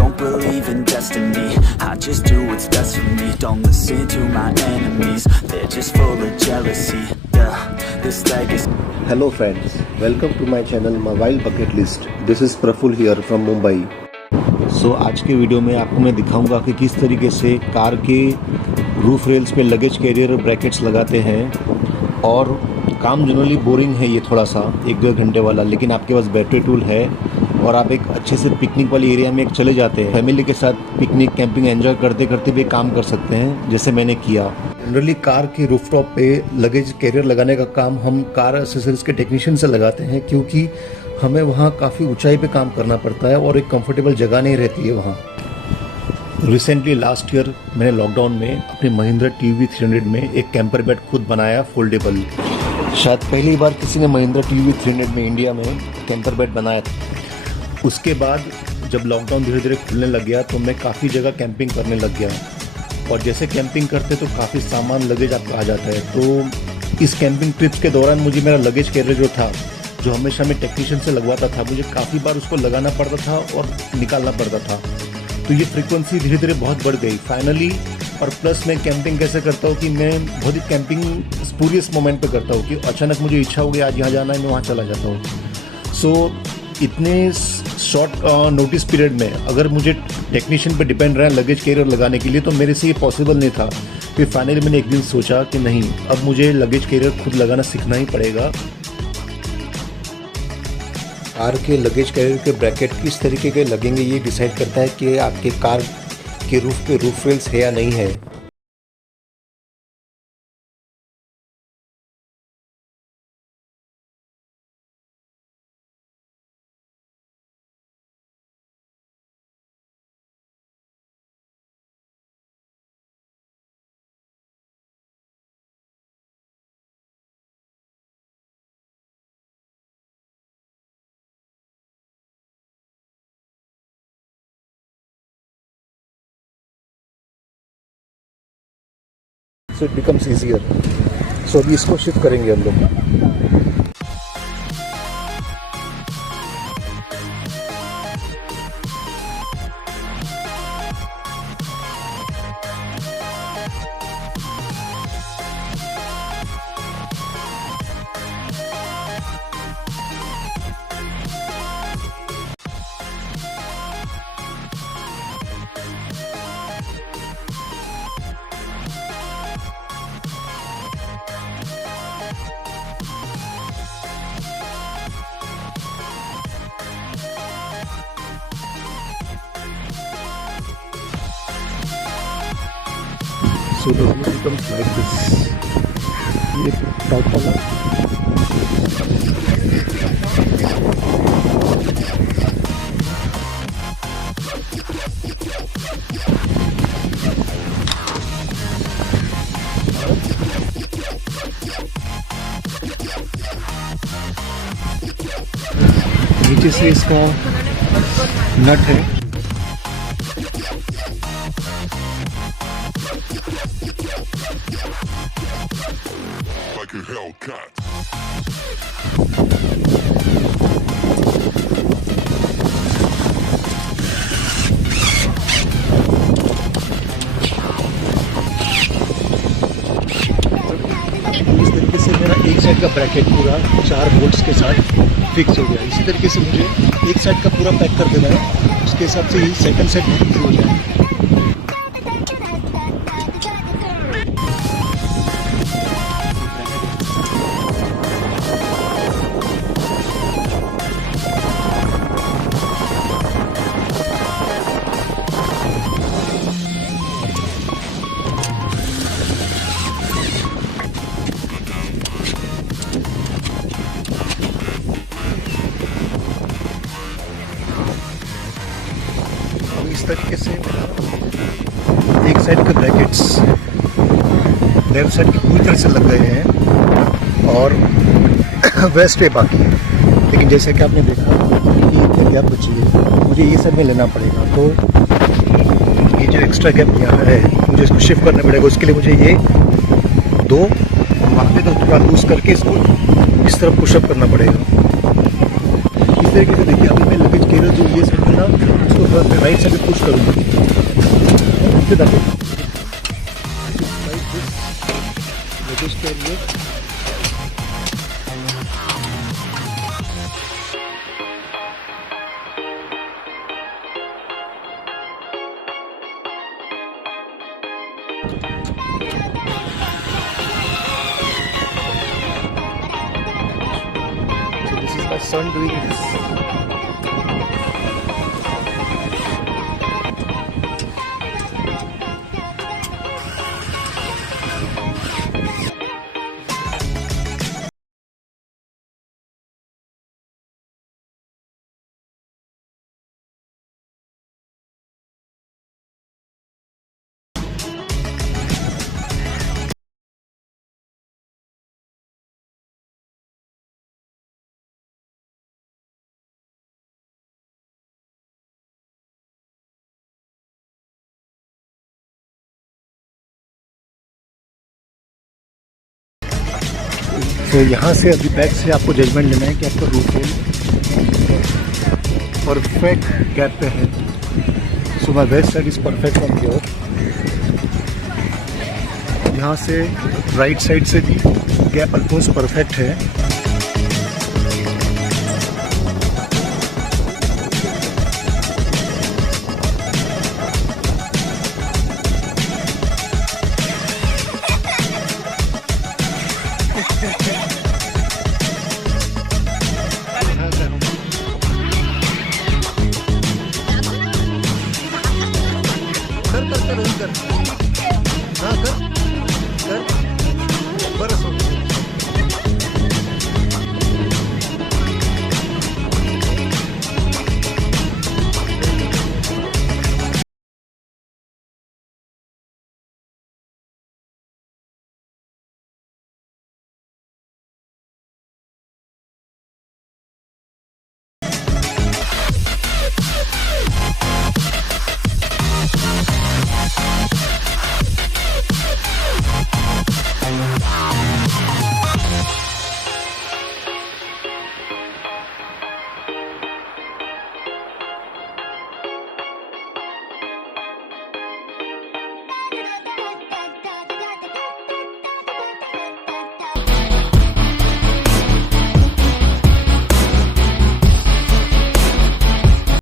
don't believe in destiny. I just do what's best for me. Don't listen to my enemies, they're just full of jealousy. Yeah, this legacy. Hello friends, welcome to my channel Mobile Bucket List. This is Praful here from Mumbai. So आज के वीडियो में आपको मैं दिखाऊंगा कि किस तरीके से कार के रूफ रेल्स पे लगेज कैरियर ब्रैकेट्स लगाते हैं। और काम जनरली बोरिंग है ये थोड़ा सा 1-2 घंटे वाला, लेकिन आपके पास बैटरी टूल है और आप एक अच्छे से पिकनिक वाली एरिया में एक चले जाते हैं, फैमिली के साथ पिकनिक कैंपिंग एंजॉय करते करते भी काम कर सकते हैं, जैसे मैंने किया। जनरली कार की रूफटॉप पे लगेज कैरियर लगाने का काम हम कार एक्सेसरीज के टेक्नीशियन से लगाते हैं, क्योंकि हमें वहाँ काफ़ी ऊंचाई पे काम करना पड़ता है और एक कंफर्टेबल जगह नहीं रहती है वहाँ। रिसेंटली लास्ट ईयर मैंने लॉकडाउन में अपनी महिंद्रा TV 300 में एक कैंपर बेड खुद बनाया, फोल्डेबल। शायद पहली बार किसी ने महिंद्रा TV 300 में इंडिया में कैंपर बेड बनाया था। उसके बाद जब लॉकडाउन धीरे धीरे खुलने लग गया तो मैं काफ़ी जगह कैंपिंग करने लग गया, और जैसे कैंपिंग करते तो काफ़ी सामान लगेज आपका आ जाता है। तो इस कैंपिंग ट्रिप्स के दौरान मुझे मेरा लगेज कैरियर जो था, जो हमेशा मैं टेक्नीशियन से लगवाता था, मुझे काफ़ी बार उसको लगाना पड़ता था और निकालना पड़ता था। तो ये फ्रीक्वेंसी धीरे धीरे बहुत बढ़ गई फाइनली। और प्लस मैं कैंपिंग कैसे करता हूँ कि मैं बहुत ही कैंपिंग स्पूरियस मोमेंट पे करता हूँ कि अचानक मुझे इच्छा हो गई आज यहाँ जाना है, मैं वहाँ चला जाता हूँ। सो इतने शॉर्ट नोटिस पीरियड में अगर मुझे टेक्नीशियन पे डिपेंड रहा लगेज कैरियर लगाने के लिए, तो मेरे से ये पॉसिबल नहीं था। फिर फाइनली मैंने एक दिन सोचा कि नहीं, अब मुझे लगेज कैरियर खुद लगाना सीखना ही पड़ेगा। कार के लगेज कैरियर के ब्रैकेट किस तरीके के लगेंगे ये डिसाइड करता है कि आपके कार के रूफ पे रूफ रेल्स है या नहीं है। So it becomes easier. So अभी इसको शिफ्ट करेंगे हम लोग। So the view becomes like this. ये टॉप वाला नीचे से इसका नट है। इस तरीके से मेरा एक साइड का ब्रैकेट पूरा 4 बोल्ट्स के साथ फिक्स हो गया। इसी तरीके से मुझे एक साइड का पूरा पैक कर देना है, उसके हिसाब से ही सेकंड सेट फिक्स हो जाए। इस तरीके से एक साइड के ब्रैकेट्स लेफ्ट साइड की पूरी तरह से लग गए हैं और वेस्ट है बाकी। लेकिन जैसे कि आपने देखा ये गैप बची है, मुझे ये सब में लेना पड़ेगा। तो ये जो एक्स्ट्रा गैप यहाँ है मुझे इसको शिफ्ट करना पड़ेगा। उसके लिए मुझे ये 2 वहाँ पे तो थोड़ा लूज करके इसको इस तरफ पुशअप करना पड़ेगा। इस तरीके से देखिए, अभी मैं लगेज कैरियर जो ये साइड है ना, उसको थोड़ा सा राइट साइड पुश करूँगा। Luggage carrier my son doing this. तो यहाँ से अभी बैक से आपको जजमेंट लेना है कि आपका रूफ रेल परफेक्ट गैप पे है। So my west side is perfect from here. यहाँ से राइट साइड से भी गैप ऑलमोस्ट परफेक्ट है। कर हाँ कर